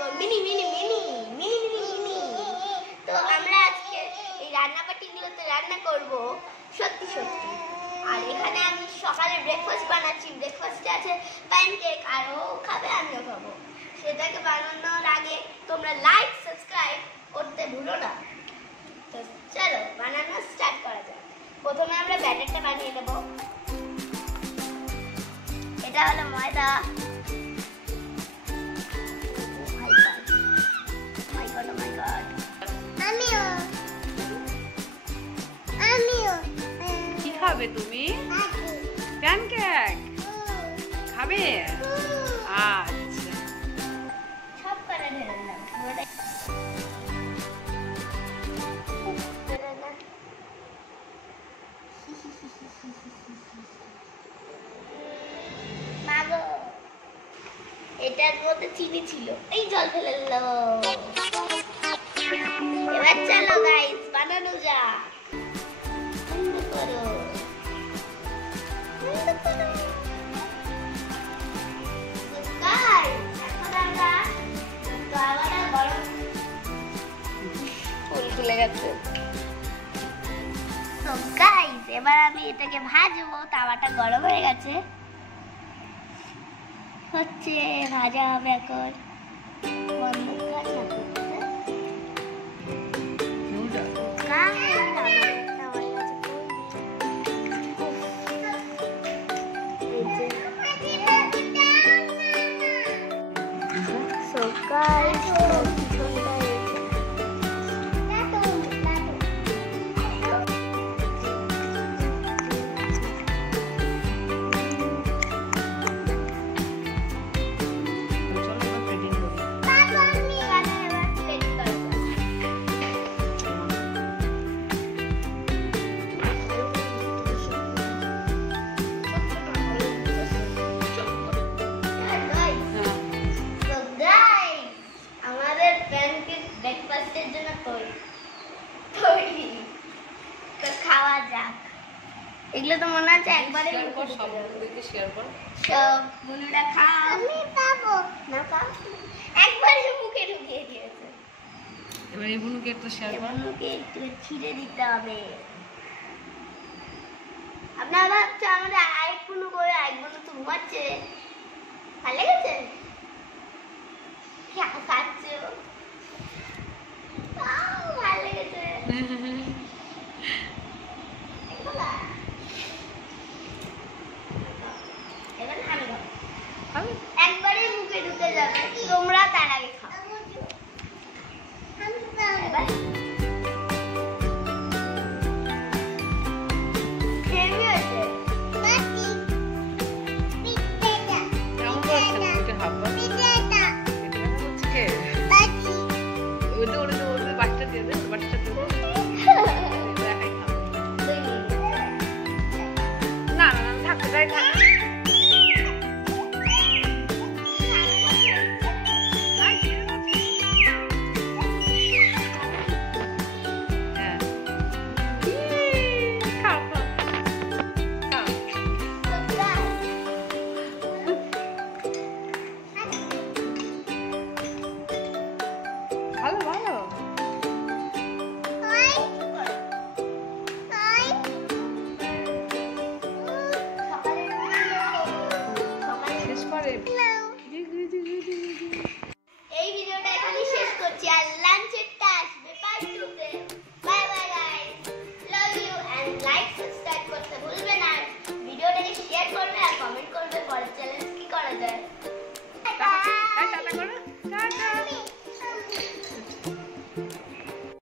করবো mini mini mini mini mini mini. তো আমরা আজকে এই রান্নাবাটিগুলোতে রান্না করব সত্যি সত্যি। আর এখানে আমি সকালে ব্রেকফাস্ট বানাচ্ছি। ব্রেকফাস্টে আছে প্যানকেক, আর ও খাবে আমিও খাবো। সেটাকে বানানোর আগে তোমরা লাইক সাবস্ক্রাইব করতে ভুলো না। তো চলো বানানো স্টার্ট করা যাক। প্রথমে আমরা ব্যাটারটা বানিয়ে নেব। এটা হলো ময়দা। কি খাবে তুমি? প্যানকেক খাবে? আচ্ছা, সব করে ঢেলে দিলাম। মাগো, এটার মধ্যে চিনি ছিল, এই জল ফেলে দিল। এবার চলো গাইস বানানো যাক। বন্ধ করো, বন্ধ করো। গাইস এখন আমরা তাওয়াটা গরম ফুল খুলে গেছে। তো গাইস এবার আমি এটাকে ভাজবো। তাওয়াটা গরম হয়ে গেছে, হচ্ছে ভাজা হবে এখন। বন্ধ কর না করতে। ব্রেকফাস্টের জন্য তৈরি। তো খাওয়া যাক। এগুলো তো মনে হচ্ছে একবারে সব বুনুরা খাও। আমি পাবো না, একবারে মুখে ঢুকিয়ে দিয়েছে। এবার এই বুনুকে একটা শেয়ার করো। বুনুকে একটু ছিঁড়ে দিতে হবে। আপনারা ভাবছে আমাদের আরেক বুনু করে, আরেক বুনু তো ঘুমাচ্ছে। ভালো লেগেছে? খাচ্ছে ভালো লেগেছে। একবারে মুখে ঢুকে যাবে, তোমরা তার আগে খাও। এই ভিডিওটা এখানেই শেষ করছি। আর লাঞ্চেরটা আসবে পার্ট 2 তে। Bye bye guys, love you and like subscribe করতে ভুলবেন না। ভিডিওটাকে শেয়ার করবে আর কমেন্ট করবে পরের চ্যালেঞ্জ কি করা যায়।